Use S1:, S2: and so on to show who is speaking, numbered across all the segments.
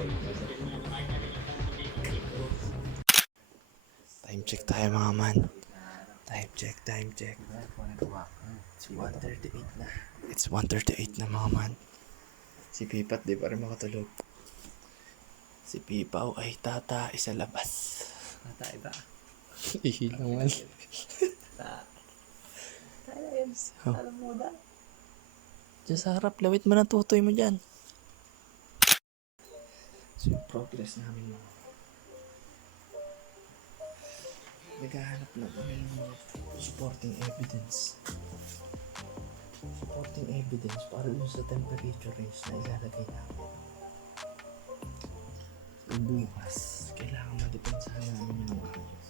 S1: Time check tayo mga man. Time check, time check. It's 1.38 na. It's 1.38 na mga man. Si Pipat di pa rin makatulog. Si Pipaw ay tata isa labas.
S2: Tatay ba?
S1: Ihilangan. Oh.
S2: Alam mo na.
S1: Diyan sa harap, lawit mo ng tutoy mo dyan. So yung progress namin mga Naghahanap na kami ng mga supporting evidence. Supporting evidence para dun sa temperature range na ilalagay namin. So bukas, kailangan madepensahan namin yung ayos.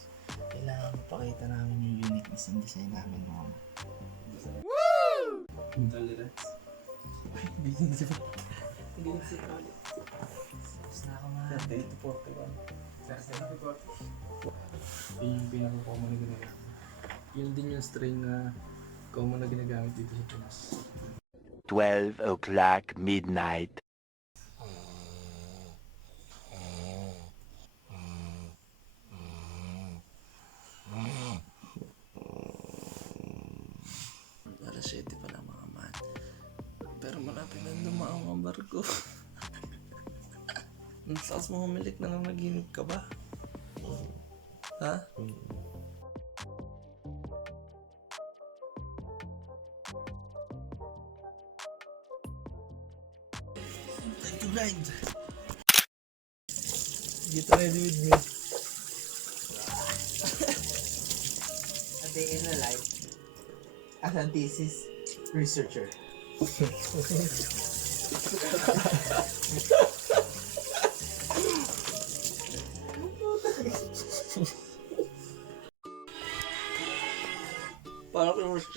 S1: Kailangan mapakita namin yung uniqueness ng design namin mga
S2: Tolerance.
S1: Bigyan siya.
S2: Hindi na si 30 to 41.
S1: 30 to 40.
S3: Yun yung pinaka-common na ginagamit. Yun din yung string na common na ginagamit dito sa Pinas.
S4: 12 o'clock midnight.
S1: Alas 7 pa lang mga man. Pero malapit na dumaong ang barko. Ang sakas mo humilik na nang naginip ka ba? Ha? Thank you, blind. Get ready with me.
S2: A day in a life. As a thesis researcher.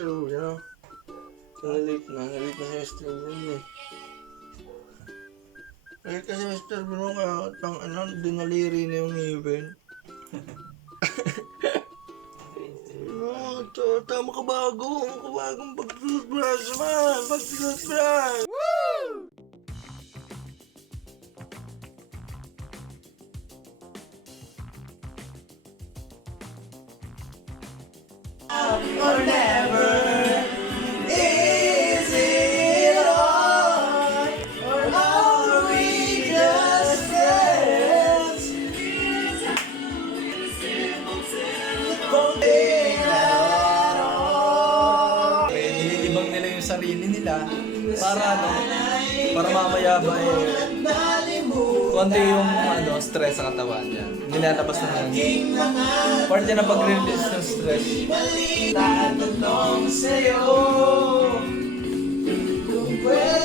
S1: Kay Mr. Bruno. Nalit na, nalit na si Mr. Bruno eh. Nalit kasi Mr. Bruno kaya tang ano, dinaliri na yung ngipin. No, to, tama ka bago. Ang kabagong pag-toothbrush man. Pag-toothbrush.
S3: Para mamaya ba eh, konti yung ano, stress sa katawan niya. Nilalabas na lang. Part yan ang pag-release ng stress.
S2: Tatanong sa'yo Kung pwede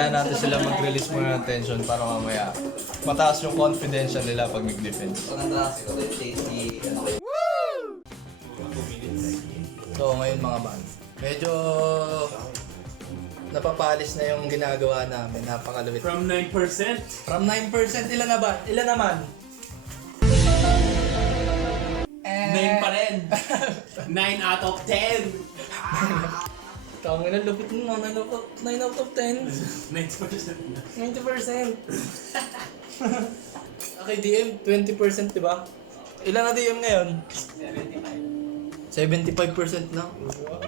S3: Kaya natin sila mag-release muna ng tension para mamaya mataas yung confidence nila pag nag-defense. So ngayon mga man, medyo napapalis na yung ginagawa namin. Napakaluwit.
S5: From 9%?
S3: From 9%, ilan na ba? Ilan naman?
S5: 9 pa rin. 9 out of 10.
S3: Tangin na, lupit mo. 9 out of, 9 out of 10.
S5: 9%.
S3: 90%. okay, DM, 20%, di ba? Ilan na DM ngayon? 75% na.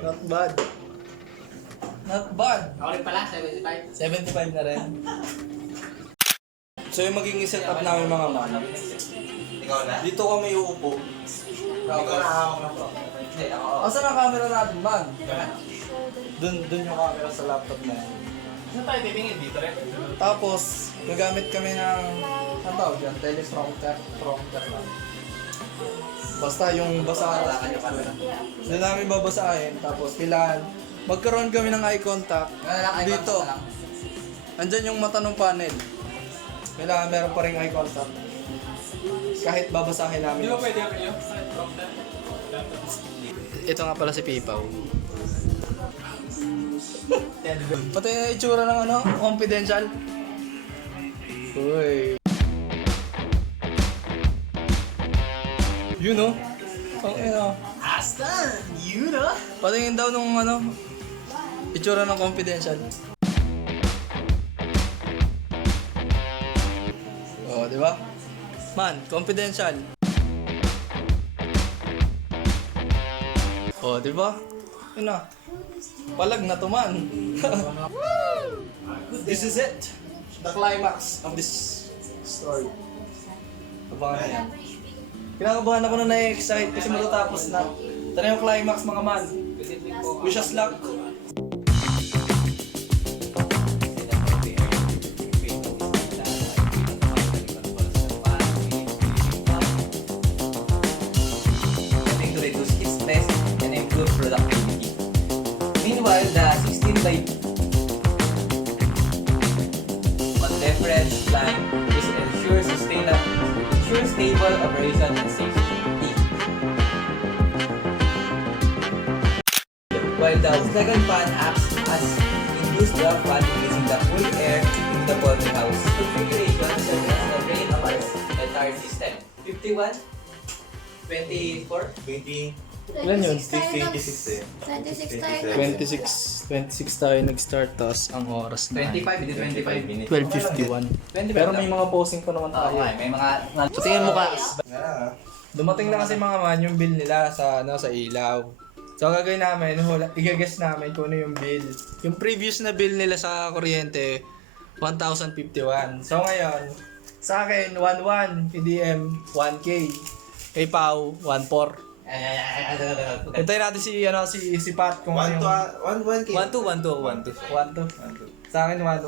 S3: Not bad. Not bad.
S5: Ako rin pala, 75.
S3: 75 na rin. So yung magiging setup namin mga man. Dito kami uupo.
S2: Ikaw na hawak na to Hindi, ako
S3: Asan ang camera natin man? Dun, dun yung camera sa laptop na yan.
S5: Saan tayo titingin dito rin?
S3: Tapos, gagamit kami ng, ang tawag yan, teleprompter, prompter lang. Basta yung basahan, na namin babasahin, tapos kailangan, magkaroon kami ng eye contact dito. Andyan yung mata ng panel. Kailangan meron pa rin eye contact. Kahit babasahin namin.
S5: Di ba pwede ako yun? Prompter?
S3: Ito nga pala si Pipaw. Pati yung itsura ng ano, confidential. Uy. Yun oh. Ang ina.
S5: Aston! You know?
S3: Patingin daw nung ano, itsura ng confidential. Oh, di ba? Man, confidential. Oh, di ba? Yun na. Palag na to man. this is it. The climax of this story. Abangan na. Kinakabahan ako na na-excite kasi matatapos na. Tara yung climax mga man. Wish us luck.
S2: 16 by one reference plan is ensure sustainable, ensure stable operation and safety. While the second fan acts as induced draft fan releasing the cool air into the boiling house. Configuration as the brain of our entire system. 51 24
S6: 20,
S3: Ilan yun?
S6: 26 eh.
S7: 26 tayo.
S3: 26, 26 tayo nag-start tapos ang oras na
S2: 25 hindi 25
S6: minutes.
S3: 12.51. Pero may mga posting pa naman tayo.
S2: Okay, may mga
S3: So tingin mo ka,
S6: Ah,
S3: dumating na kasi mga man yung bill nila sa ano sa ilaw. So ang gagawin namin, hula, i-guess namin kung ano yung bill. Yung previous na bill nila sa kuryente, 1,051. So ngayon, sa akin, 1,1, PDM, 1K. Kay Pau, 1,4. Hintayin natin si, ano, si, si Pat kung
S6: 1
S3: ano yung...
S6: 1 1 k
S2: 1 2 1 2
S3: 1,2. Sa akin, 1,1.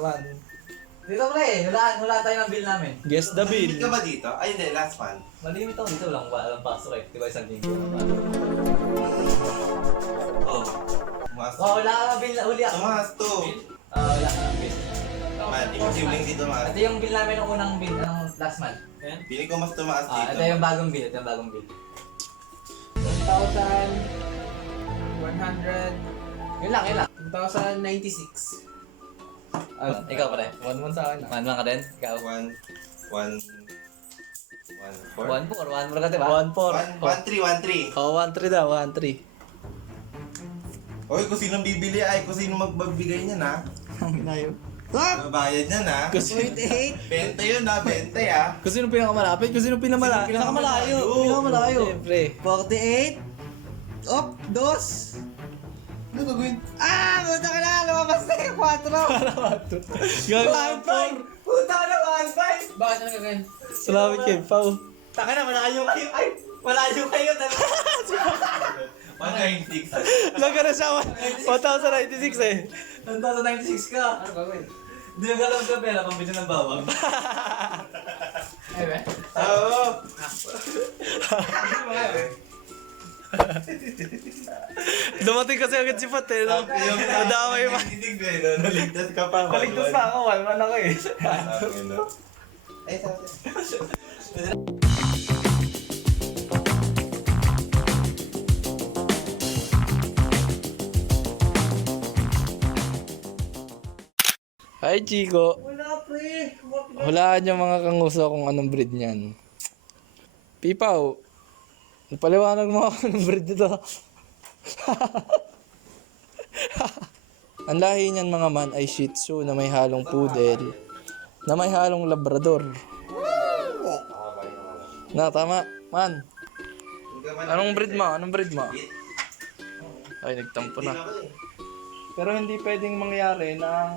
S2: Dito pre, hulaan, hulaan tayo ng bill namin.
S3: Guess the
S6: Limit
S3: bill.
S6: ka ba dito? Ay, hindi. Last one.
S2: Malimit ako dito, walang, walang pasok eh. Di ba isang linggo?
S6: Oh. Mas.
S2: Oh, wala ka ng bill, huli ako.
S6: Tumaas to.
S2: Ah, wala ka ng bill.
S6: Man, imposible dito mas.
S2: Ito yung bill namin ng unang bill, anong last month.
S6: Pili ko mas tumaas
S2: Ah, ito yung bagong bill, ito yung bagong bill.
S5: 1,196.
S2: Yun lang, yun lang.
S5: 1,096.
S2: Ano, ikaw pa rin.
S3: 1,1 sa akin. ah.
S2: Man man ka din? Ikaw.
S6: 1 1 1 4
S2: One po or one more ka diba?
S3: 1,4.
S6: 1 1 3 1 3.
S3: Oh, 1,3 daw, 1,3.
S6: Oy, kung sino bibili ay kung sino magbibigay niya na.
S3: Ang inayo.
S6: Mabayad niya na.
S3: Kasi,
S6: 20 yun na, 20 ah.
S3: kung sino pinakamalapit? Kung sino pinamala?
S6: Sino pinakamalayo?
S3: Pinakamalayo. Siyempre.
S5: 48. Op, dos.
S6: Ano gagawin?
S5: Ah, puta ka na. Lumabas na yung 4.
S3: Gagawin
S5: Puta ka na, 1,5. Bakit ano gagawin?
S3: Salamat kay Pau.
S5: Taka na, malayo kayo. Ay, malayo kayo. Talaga.
S6: 196.
S3: Laga na siya. 1,096 eh.
S2: 1,096 ka.
S5: Ano gagawin?
S2: Hindi na galawag ka pera, pambili ng bawang.
S5: Ay, be?
S6: Oo.
S3: Dumating kasi agad si Pat eh. No? Nadamay pa.
S6: Titig na yun. Naligtas ka pa.
S3: Kaligtas pa ako. Walman ako eh.
S6: Ay, sabi.
S3: Hi, Chico.
S5: Wala, pre.
S3: Hulaan yung mga kanguso kung anong breed niyan. Pipaw, napaliwanag mo ako anong breed nito. Ang lahi niyan mga man ay Shih Tzu na may halong poodle na may halong labrador. Na, tama. Man, anong breed mo? Anong breed mo? Ay, nagtampo na. Pero hindi pwedeng mangyari na ang,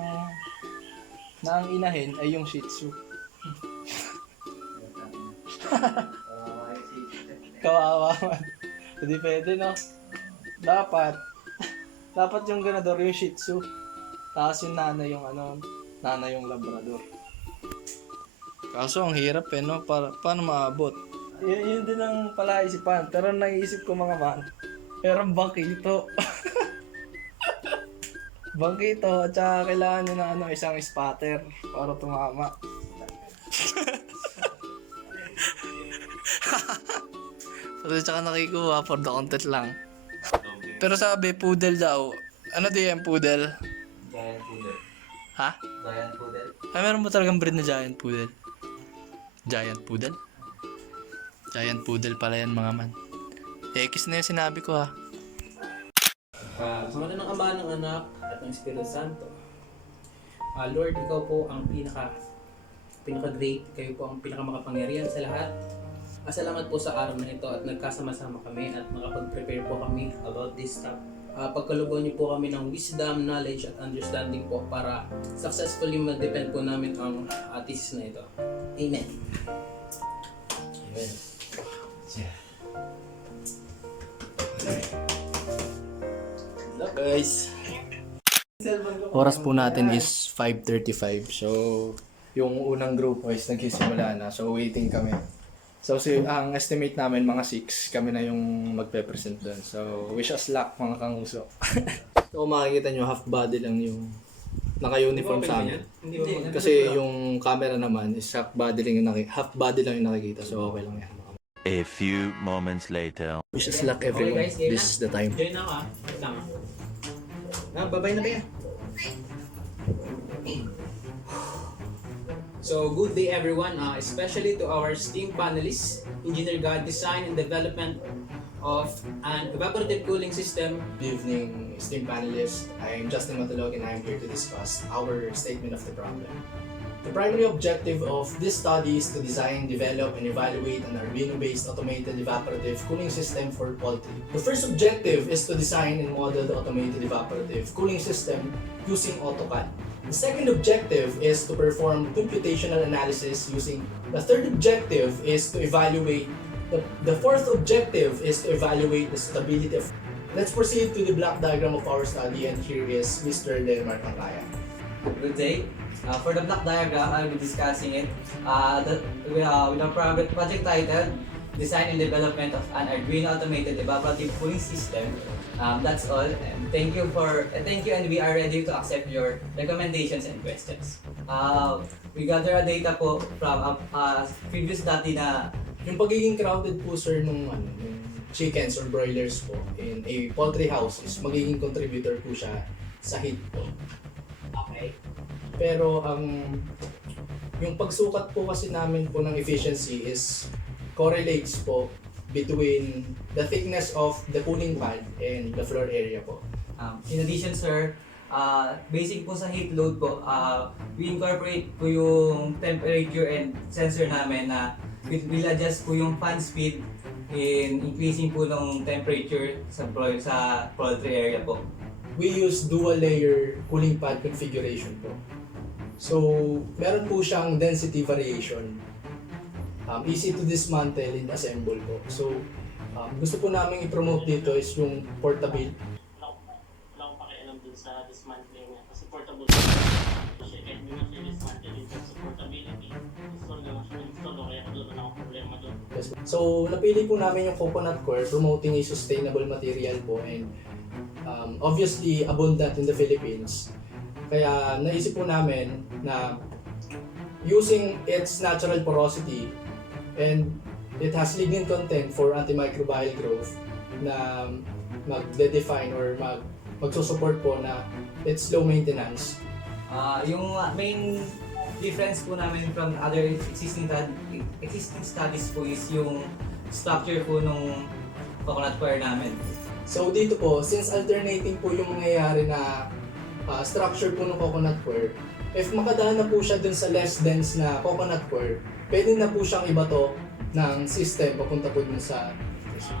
S3: na ang inahin ay yung Shih Tzu. Kawawa man. Hindi pwede, no? Dapat, dapat yung ganador yung Shih Tzu. Tapos yung nanay yung ano, nanay yung Labrador. Kaso ang hirap eh, no? Para, paano maabot? Y- yun din ang palaisipan. Pero naiisip ko mga man, meron bangkito. bangkito at saka kailangan nyo ng ano, isang spatter para tumama. Pero tsaka nakikuha for the content lang. Pero sabi, poodle daw, Ano di yung poodle?
S2: Giant Poodle.
S3: Ha?
S2: Giant Poodle.
S3: Ay, meron mo talagang breed na giant poodle? Giant poodle? Giant poodle pala yan mga man. X na yung sinabi ko ha.
S5: Ah, sa ngala ng Ama, ng Anak, at ng Espiritu Santo. Ah, Lord, ikaw po ang pinaka pinaka-great, kayo po ang pinakamakapangyarihan sa lahat. Ah, salamat po sa araw na ito at nagkasama-sama kami at nakapag-prepare po kami about this stuff. Ah, pagkalugod niyo po kami ng wisdom, knowledge at understanding po para successfully ma-depend po namin ang uh, thesis na ito. Amen. Amen.
S3: Hello guys. Oras po natin is 5.35. So, yung unang group is nagsisimula na. So, waiting kami. So, si, ang estimate namin, mga 6, kami na yung magpe-present doon. So, wish us luck mga kanguso. so, makikita nyo, half body lang yung naka-uniform sa amin. Kasi yung camera naman is half body lang yung nakikita. Half body lang yung nakikita. So, okay lang yan.
S4: A few moments later.
S3: Wish us luck everyone.
S5: Okay, guys, game
S3: This is the time.
S5: Join na ako ah.
S3: Ah, babay na ba yan?
S5: So, good day everyone, uh, especially to our STEAM panelists, Engineer God Design and Development of an Evaporative Cooling System.
S3: Good evening, esteemed panelists. I am Justin Matulog and I am here to discuss our statement of the problem. The primary objective of this study is to design, develop, and evaluate an Arduino-based automated evaporative cooling system for poultry. The first objective is to design and model the automated evaporative cooling system using AutoCAD. The second objective is to perform computational analysis using. The third objective is to evaluate. The, the fourth objective is to evaluate the stability of Let's proceed to the block diagram of our study and here is Mr. Delmar Pangkaya.
S2: Good day. Uh, for the block diagram, I'll be discussing it uh, the, uh, with a project, titled Design and Development of an Arduino Automated Evaporative Cooling System. Um, that's all. And thank you for uh, thank you, and we are ready to accept your recommendations and questions. Uh, we gather a data po from uh, uh, previous dati na
S3: Yung pagiging crowded po sir nung ano, chickens or broilers po in a poultry house is magiging contributor po siya sa heat po.
S5: Okay.
S3: Pero ang yung pagsukat po kasi namin po ng efficiency is correlates po between the thickness of the cooling pad and the floor area po.
S2: Um, in addition, sir, uh, basic po sa heat load po, uh, we incorporate po yung temperature and sensor namin na will will adjust po yung fan speed in increasing po ng temperature sa sa poultry area po.
S3: We use dual layer cooling pad configuration po. So, meron po siyang density variation. Um, easy to dismantle and assemble po. So, um, gusto po namin i-promote dito is yung portable.
S7: wala akong pakialam dun sa dismantling niya. Kasi portable siya. Kahit hindi na siya dismantle in terms of portability, install na lang siya install o kaya doon na akong problema doon.
S3: So, napili po namin yung coconut core promoting a sustainable material po and um, obviously abundant in the Philippines. Kaya naisip po namin na using its natural porosity and it has lignin content for antimicrobial growth na mag-define or mag magsusupport po na it's low maintenance.
S2: Uh, yung uh, main difference po namin from other existing existing studies po is yung structure po nung coconut coir namin.
S3: So dito po, since alternating po yung mangyayari na ah, structure po ng coconut core, if makadaan na po siya dun sa less dense na coconut core, pwede na po siyang ibato ng system papunta po dun sa
S7: Uh,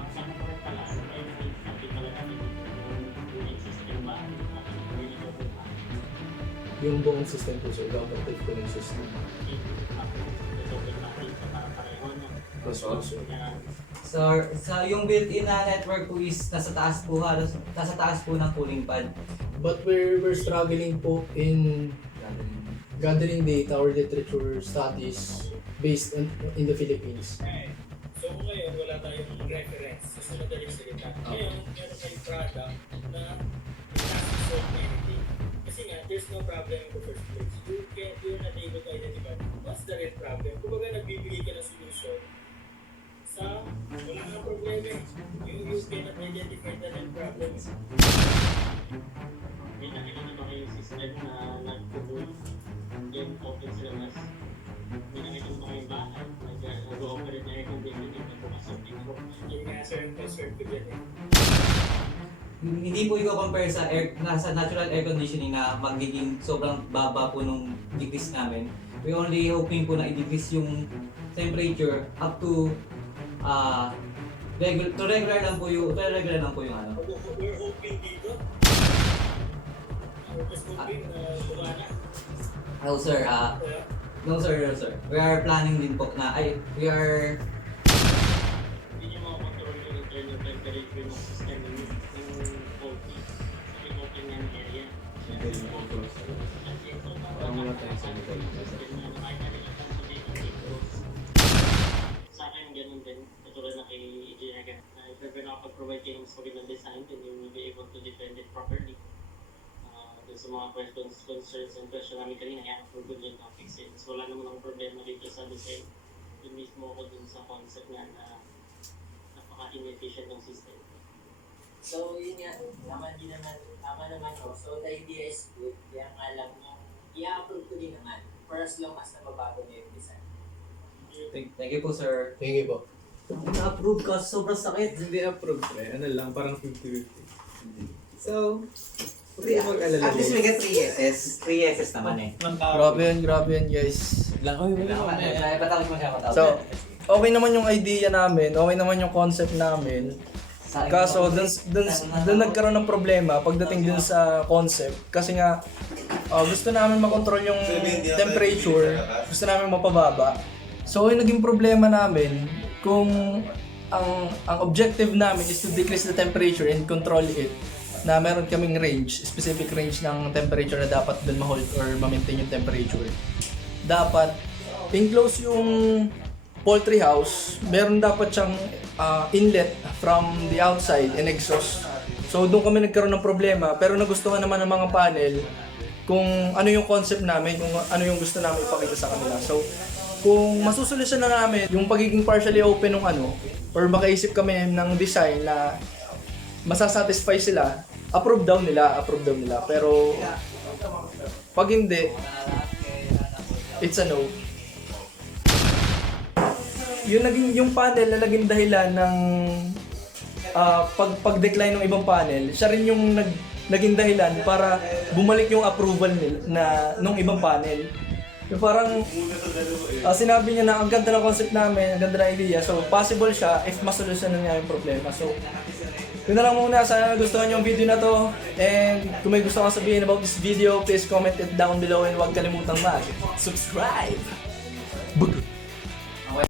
S7: yung
S3: buong system po sir, evaporative cooling system.
S7: Double sa
S2: So, sa yung built-in na network po is nasa taas po halos nasa taas po ng cooling pad.
S3: But we're, we're struggling po in gathering data or literature studies based in, in the Philippines.
S7: Okay. So kung ngayon wala tayong reference sa sunod na salita. Ngayon, meron kayong product na solve anything. Kasi nga, there's no problem in the first place. You can, you're not able to identify what's the real problem. Kumbaga, nagbibigay ka ng solution wala nga problema. You, you cannot identify the real problem. May nakita na ba kayong system na nag-cool then open sa labas? May nakita na ba kayong bahay? Nag- Nag-ooperate na air conditioning na bukas ang pinto? Yun nga sir, yung concern ko dyan eh.
S2: Hindi po i-compare sa air, nasa natural air conditioning na magiging sobrang baba po nung decrease namin. We only hoping po na i-decrease yung temperature up to ah regular to regular lang po yung to regular lang po yung ano.
S7: We're hoping dito. We're just hoping na gumana.
S2: Oh sir, ah no sir, no sir. We are planning din po na ay we are
S7: Hindi nyo makakontrol yung internal temperature ng system ng ng faulty ng area. Kasi Katulad na kay Engineer Gan. na If ever nakapag-provide kayo ng magandang design, then you will be able to defend it properly. Uh, dun sa mga questions, concerns, and question namin kanina, yan, for good yung topics. eh. So, wala naman akong problema dito sa design. Dun mismo ako dun sa concept nga na napaka-inefficient ng system.
S8: So, yun nga, tama din naman, tama naman ko. So, the idea is good. Kaya nga lang, yung i-approve ko din naman for as long as nababago na yung design.
S2: thank, thank you po sir.
S3: Thank you po.
S2: Na-approve ka, sobrang sakit.
S5: Hindi approved pre. Ano lang, parang 50-50. So, huwag kayo mag-alala.
S2: At least we get 3 yeses. 3 yeses naman eh.
S3: Grabe yan, grabe yan guys.
S2: Ipatawag mo siya, patawag.
S3: So, okay naman yung idea namin, okay naman yung concept namin. Kaso, dun, dun, dun nagkaroon ng problema pagdating dun sa concept. Kasi nga, uh, gusto namin makontrol yung temperature, gusto namin mapababa. So, yung naging problema namin, kung ang ang objective namin is to decrease the temperature and control it, na meron kaming range, specific range ng temperature na dapat dun ma-hold or ma-maintain yung temperature. Dapat, enclose yung poultry house, meron dapat siyang ah, inlet from the outside and exhaust. So doon kami nagkaroon ng problema, pero nagustuhan naman ng mga panel kung ano yung concept namin, kung ano yung gusto namin ipakita sa kanila. So kung masusolusyon na namin yung pagiging partially open ng ano, or makaisip kami ng design na masasatisfy sila, approve daw nila, approve daw nila. Pero pag hindi, it's a no yung naging yung panel na naging dahilan ng ah, pag pag-decline ng ibang panel, siya rin yung nag naging dahilan para bumalik yung approval nila na nung ibang panel. Yung parang ah, sinabi niya na ang ganda ng concept namin, ang ganda ng idea. So possible siya if masolusyonan niya yung problema. So yun na lang muna. Sana nagustuhan niyo yung video na to. And kung may gusto kang sabihin about this video, please comment it down below and huwag kalimutang mag-subscribe. Bug!